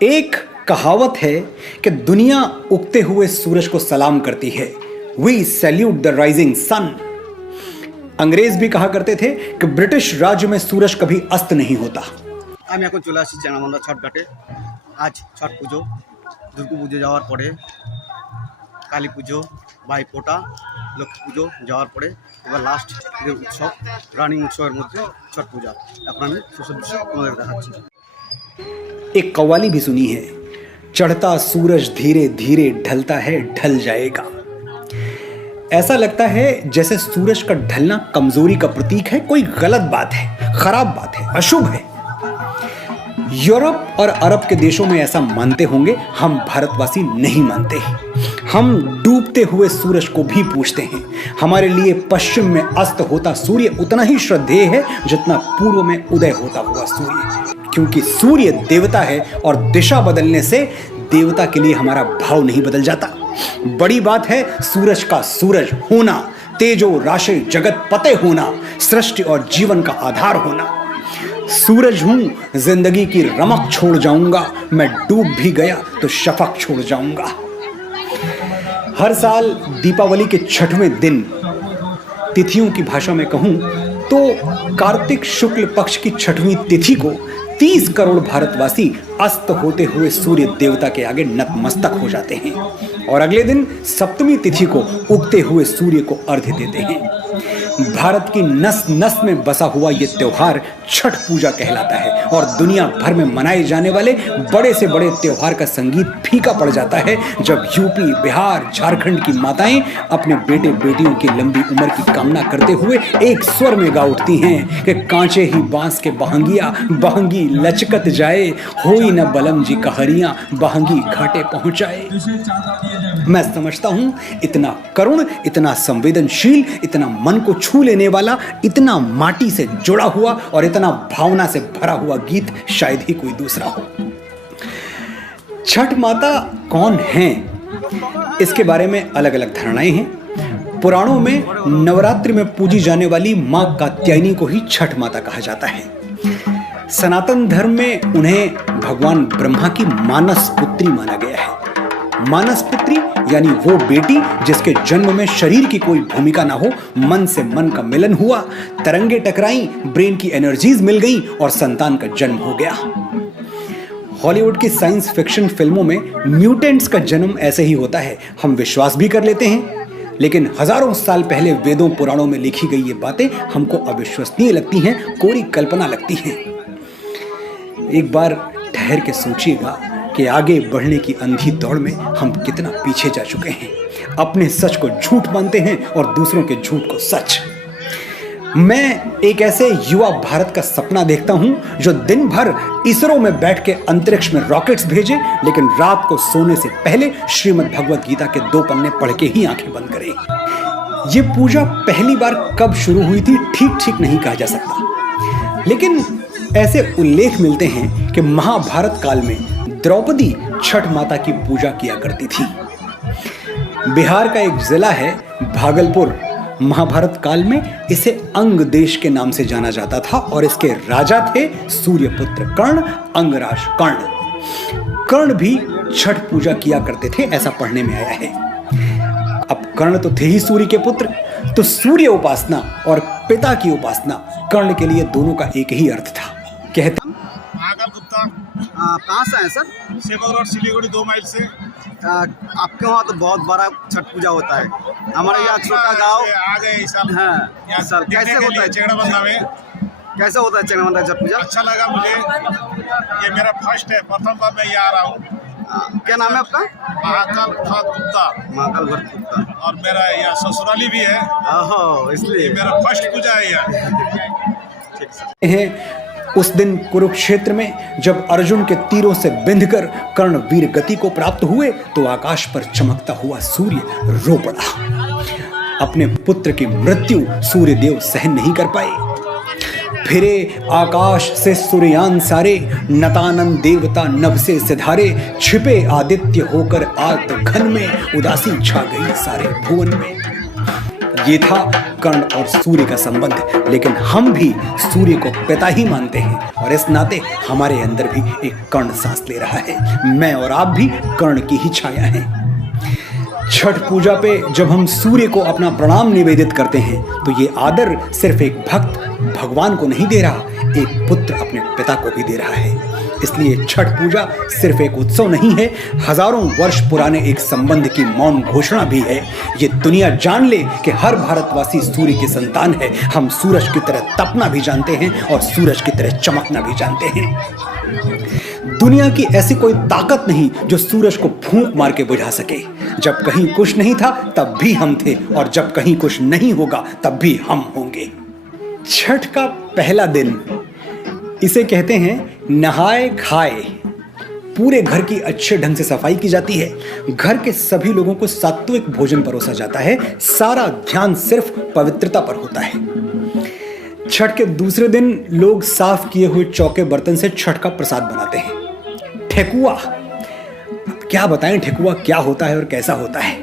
एक कहावत है कि दुनिया उगते हुए सूरज को सलाम करती है। We salute the rising sun. अंग्रेज भी कहा करते थे कि ब्रिटिश राज्य में सूरज कभी अस्त नहीं होता। আমি এখন চলে আসছি চ্যাংড়ামন্দা ছট ঘাটে। আজ ছট পুজো, দুর্গা পুজো যাওয়ার পরে কালী পুজো, ভাইফোঁটা, লক্ষ্মী পুজো যাওয়ার পরে এবার লাস্ট যে উৎসব রানিং উৎসবের মধ্যে ছট পূজা। এখন আমি সেসব দৃশ্য তোমাদের দেখাচ্ছি। एक कव्वाली भी सुनी है, चढ़ता सूरज धीरे धीरे ढलता है ढल जाएगा। ऐसा लगता है जैसे सूरज का ढलना कमजोरी का प्रतीक है, कोई गलत बात है, खराब बात है, अशुभ है। यूरोप और अरब के देशों में ऐसा मानते होंगे, हम भारतवासी नहीं मानते। हम डूबते हुए सूरज को भी पूजते हैं। हमारे लिए पश्चिम में अस्त होता सूर्य उतना ही श्रद्धेय है जितना पूर्व में उदय होता हुआ सूर्य, क्योंकि सूर्य देवता है और दिशा बदलने से देवता के लिए हमारा भाव नहीं बदल जाता। बड़ी बात है सूरज का सूरज होना, तेजो राशि जगत पते होना, सृष्टि और जीवन का आधार होना। सूरज हूं, जिंदगी की रमक छोड़ जाऊंगा, मैं डूब भी गया तो शफक छोड़ जाऊंगा। हर साल दीपावली के छठवें दिन, तिथियों की भाषा में कहूं तो कार्तिक शुक्ल पक्ष की छठवीं तिथि को 30 करोड़ भारतवासी अस्त होते हुए सूर्य देवता के आगे नतमस्तक हो जाते हैं और अगले दिन सप्तमी तिथि को उगते हुए सूर्य को अर्घ्य देते हैं। भारत की नस नस में बसा हुआ ये त्योहार छठ पूजा कहलाता है और दुनिया भर में मनाए जाने वाले बड़े से बड़े त्योहार का संगीत फीका पड़ जाता है जब यूपी, बिहार, झारखंड की माताएं अपने बेटे बेटियों की लंबी उम्र की कामना करते हुए एक स्वर में गा उठती हैं कि कांचे ही बांस के बहंगिया बहंगी लचकत जाए, होई न बलम जी कहरियां बहंगी घाटे पहुंचाए। मैं समझता हूं इतना करुण, इतना संवेदनशील, इतना मन को छू लेने वाला, इतना माटी से जुड़ा हुआ और इतना भावना से भरा हुआ गीत शायद ही कोई दूसरा हो। छठ माता कौन हैं? इसके बारे में अलग अलग धारणाएं हैं। पुराणों में नवरात्रि में पूजी जाने वाली मां कात्यायनी को ही छठ माता कहा जाता है। सनातन धर्म में उन्हें भगवान ब्रह्मा की मानस पुत्री माना गया है। मानस पुत्री यानी वो बेटी जिसके जन्म में शरीर की कोई भूमिका ना हो, मन से मन का मिलन हुआ, तरंगे टकराई, ब्रेन की एनर्जीज मिल गई और संतान का जन्म हो गया। हॉलीवुड की साइंस फिक्शन फिल्मों में म्यूटेंट्स का जन्म ऐसे ही होता है, हम विश्वास भी कर लेते हैं, लेकिन हजारों साल पहले वेदों पुराणों में लिखी गई ये बातें हमको अविश्वसनीय लगती हैं, कोरी कल्पना लगती हैं। एक बार ठहर के सोचिएगा कि आगे बढ़ने की अंधी दौड़ में हम कितना पीछे जा चुके हैं। अपने सच को झूठ मानते हैं और दूसरों के झूठ को सच। मैं एक ऐसे युवा भारत का सपना देखता हूं जो दिन भर इसरो में बैठ के अंतरिक्ष में रॉकेट्स भेजे, लेकिन रात को सोने से पहले श्रीमद् भगवत गीता के 2 पन्ने पढ़ के ही आंखें बंद करे। ये पूजा पहली बार कब शुरू हुई थी ठीक नहीं कहा जा सकता, लेकिन ऐसे उल्लेख मिलते हैं कि महाभारत काल में द्रौपदी छठ माता की पूजा किया करती थी। बिहार का एक जिला है भागलपुर, महाभारत काल में इसे अंग देश के नाम से जाना जाता था और इसके राजा थे सूर्यपुत्र कर्ण, अंगराज कर्ण। कर्ण भी छठ पूजा किया करते थे, ऐसा पढ़ने में आया है। अब कर्ण तो थे ही सूर्य के पुत्र, तो सूर्य उपासना और पिता की उपासना कर्ण के लिए दोनों का एक ही अर्थ था। कहते कहाँ से हैं सर? सेवा रोड सिलीगुड़ी 2 माइल से। आपके वहाँ तो बहुत बड़ा छठ पूजा होता है। हमारे यहाँ छोटा गाँव आ गए इस साल। हाँ, सर कैसे होता है चेंगड़ाबंधा में? कैसे होता है चेंगड़ाबंधा छठ पूजा? अच्छा लगा मुझे, ये मेरा फर्स्ट है, प्रथम बार मैं यहाँ आ रहा हूँ। क्या नाम है आपका? महाकाल भरत गुप्ता। महाकाल भरत गुप्ता। और मेरा यहाँ ससुराली भी है, इसलिए मेरा फर्स्ट पूजा है यहाँ। उस दिन कुरुक्षेत्र में जब अर्जुन के तीरों से बिंधकर कर्ण वीर गति को प्राप्त हुए तो आकाश पर चमकता हुआ सूर्य रो पड़ा। अपने पुत्र की मृत्यु सूर्यदेव सहन नहीं कर पाए। फिरे आकाश से सूर्यान सारे, नतानन देवता नभ से सिधारे, छिपे आदित्य होकर आर्त घन में, उदासी छा गई सारे भुवन में। ये था कर्ण और सूर्य का संबंध, लेकिन हम भी सूर्य को पिता ही मानते हैं और इस नाते हमारे अंदर भी एक कर्ण सांस ले रहा है। मैं और आप भी कर्ण की ही छाया हैं। छठ पूजा पे जब हम सूर्य को अपना प्रणाम निवेदित करते हैं तो ये आदर सिर्फ एक भक्त भगवान को नहीं दे रहा, एक पुत्र अपने पिता को भी दे रहा है। इसलिए छठ पूजा सिर्फ एक उत्सव नहीं है, हजारों वर्ष पुराने एक संबंध की मौन घोषणा भी है। ये दुनिया जान ले कि हर भारतवासी सूर्य के संतान है। हम सूरज की तरह तपना भी जानते हैं और सूरज की तरह चमकना भी जानते हैं। दुनिया की ऐसी कोई ताकत नहीं जो सूरज को फूंक मार के बुझा सके। जब कहीं कुछ नहीं था तब भी हम थे और जब कहीं कुछ नहीं होगा तब भी हम होंगे। छठ का पहला दिन, इसे कहते हैं नहाए खाए। पूरे घर की अच्छे ढंग से सफाई की जाती है, घर के सभी लोगों को सात्विक भोजन परोसा जाता है, सारा ध्यान सिर्फ पवित्रता पर होता है। छठ के दूसरे दिन लोग साफ किए हुए चौके बर्तन से छठ का प्रसाद बनाते हैं। ठेकुआ, क्या बताएं ठेकुआ क्या होता है और कैसा होता है।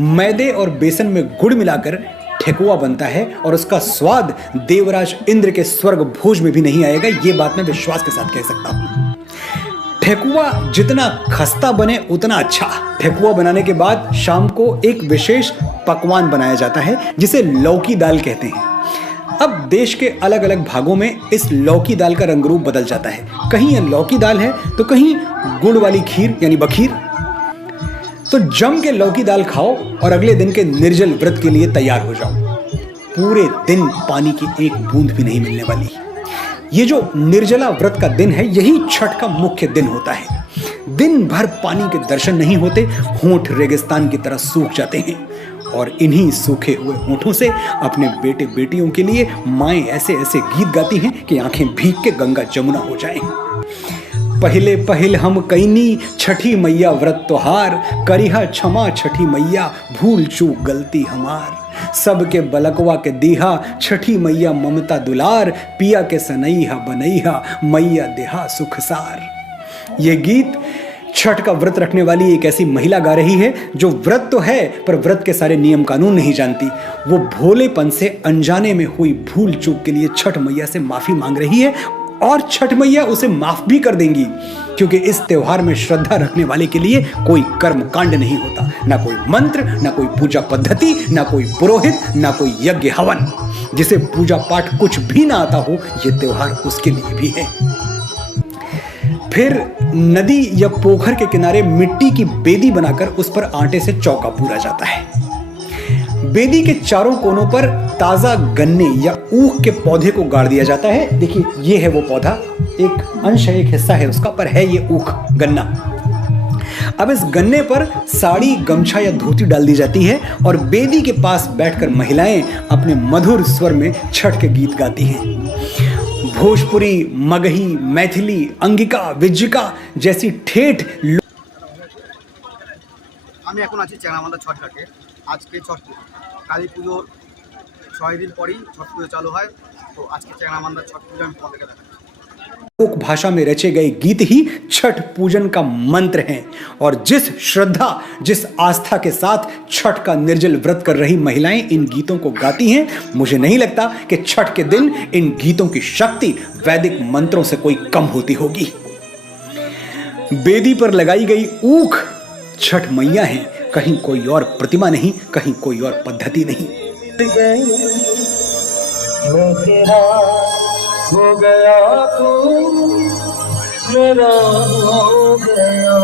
मैदे और बेसन में गुड़ मिलाकर ठेकुआ बनता है और उसका स्वाद देवराज इंद्र के स्वर्ग भोज में भी नहीं आएगा, ये बात मैं विश्वास के साथ कह सकता हूं। ठेकुआ जितना खस्ता बने उतना अच्छा। ठेकुआ बनाने के बाद शाम को एक विशेष पकवान बनाया जाता है जिसे लौकी दाल कहते हैं। अब देश के अलग अलग भागों में इस लौकी दाल का रंग रूप बदल जाता है। कहीं यह लौकी दाल है तो कहीं गुड़ वाली खीर यानी बखीर। तो जम के लौकी दाल खाओ और अगले दिन के निर्जल व्रत के लिए तैयार हो जाओ। पूरे दिन पानी की एक बूंद भी नहीं मिलने वाली। ये जो निर्जला व्रत का दिन है यही छठ का मुख्य दिन होता है। दिन भर पानी के दर्शन नहीं होते, होंठ रेगिस्तान की तरह सूख जाते हैं और इन्हीं सूखे हुए होंठों से अपने बेटे बेटियों के लिए माएं ऐसे ऐसे गीत गाती हैं कि आंखें भीग के गंगा जमुना हो जाएं। पहले पहल हम कैनी छठी मैया व्रत तोहार, करिहा क्षमा छठी मैया भूल चूक गलती हमार। सबके बलकवा के दीहा छठी मैया ममता दुलार, पिया के सनैहा बनैहा मैया देहा सुखसार। ये गीत छठ का व्रत रखने वाली एक ऐसी महिला गा रही है जो व्रत तो है पर व्रत के सारे नियम कानून नहीं जानती। वो भोलेपन से अनजाने में हुई भूल चूक के लिए छठ मैया से माफी मांग रही है और छठ मैया उसे माफ भी कर देंगी, क्योंकि इस त्योहार में श्रद्धा रखने वाले के लिए कोई कर्म कांड नहीं होता, ना कोई मंत्र, ना कोई पूजा पद्धति, ना कोई पुरोहित, ना कोई यज्ञ हवन। जिसे पूजा पाठ कुछ भी ना आता हो ये त्योहार उसके लिए भी है। फिर नदी या पोखर के किनारे मिट्टी की बेदी बनाकर उस पर आटे से चौका पूरा जाता है। बेदी के चारों कोनों पर ताजा गन्ने या ऊख के पौधे को गाड़ दिया जाता है। देखिए ये है वो पौधा, एक अंश है, एक हिस्सा है उसका, पर है ये ऊख गन्ना। अब इस गन्ने पर साड़ी, गमछा या धोती डाल दी जाती है और बेदी के पास बैठकर महिलाएं अपने मधुर स्वर में छठ के गीत गाती हैं। भोजपुरी, मगही, मैथिली, अंगिका, विज्जिका जैसी ठेठ। আমি এখন আছি চ্যাংড়ামান্দা ছট ঘাটে। আজকে ছট কালী পুজোর 6 दिन পরেই ছট পুজো চালু হয়। তো আজকে চ্যাংড়ামান্দা ছট পুজো আমি তোমাদেরকে দেখাচ্ছি। लोक भाषा में रचे गए गीत ही छठ पूजन का मंत्र हैं और जिस श्रद्धा, जिस आस्था के साथ छठ का निर्जल व्रत कर रही महिलाएं इन गीतों को गाती हैं, मुझे नहीं लगता कि छठ के दिन इन गीतों की शक्ति वैदिक मंत्रों से कोई कम होती होगी। बेदी पर लगाई गई ऊख छठ मैया है, कहीं कोई और प्रतिमा नहीं, कहीं कोई और पद्धति नहीं। हो गया तू मेरा हो गया।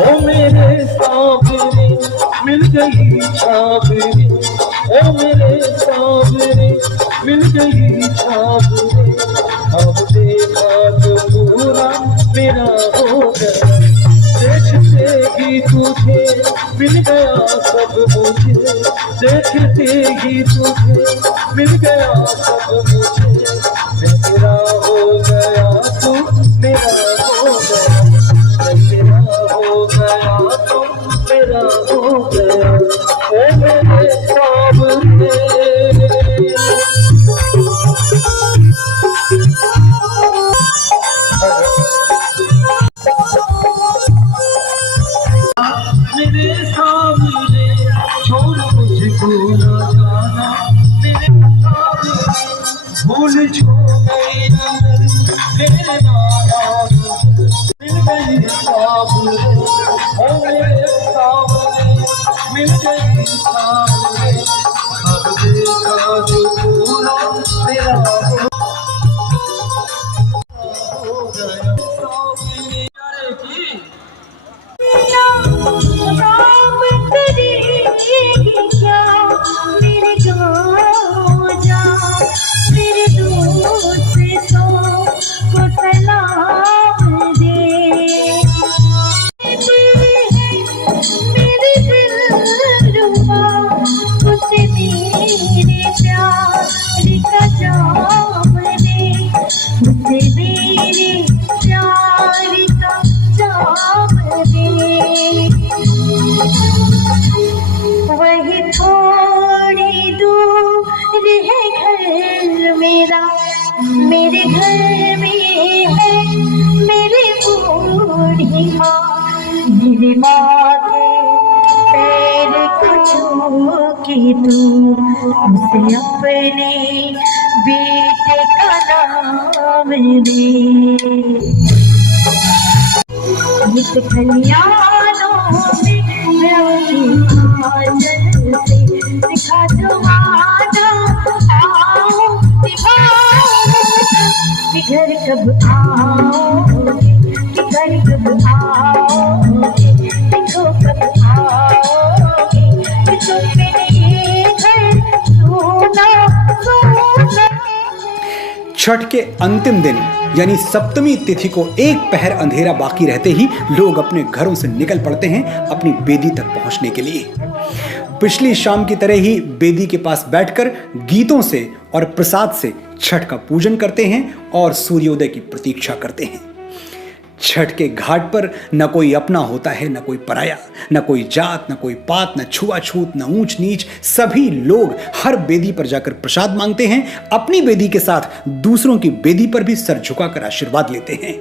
ओ मेरे सावरे मिल गई छावरे, ओ मेरे सावरे मिल गई छावरे। अब देखा तो पूरा मेरा हो गया। देखते ही तुझे मिल गया सब मुझे, देखते ही तुझे मिल गया सब मुझे। मेरा हो गया तू मेरा हो गया, मेरा हो मेरा मेरे घर में है मेरी बूढ़ी माँ, मेरी माँ के पैर को छू के तू उसे अपने बेटे का नाम दे। गीत खलियानों में रवि आंचल से दिखा दो वादा, आओ कि घर कब आओगे, कि घर कब आओगे, देखो कब आओगे, कि तुम मेरे घर सोना सोना। छठ के अंतिम दिन यानी सप्तमी तिथि को एक पहर अंधेरा बाकी रहते ही लोग अपने घरों से निकल पड़ते हैं अपनी बेदी तक पहुंचने के लिए। पिछली शाम की तरह ही बेदी के पास बैठकर गीतों से और प्रसाद से छठ का पूजन करते हैं और सूर्योदय की प्रतीक्षा करते हैं। छठ के घाट पर न कोई अपना होता है, न कोई पराया, न कोई जात, न कोई पात, न छुआछूत, न ऊंच नीच। सभी लोग हर बेदी पर जाकर प्रसाद मांगते हैं, अपनी बेदी के साथ दूसरों की बेदी पर भी सर झुकाकर आशीर्वाद लेते हैं।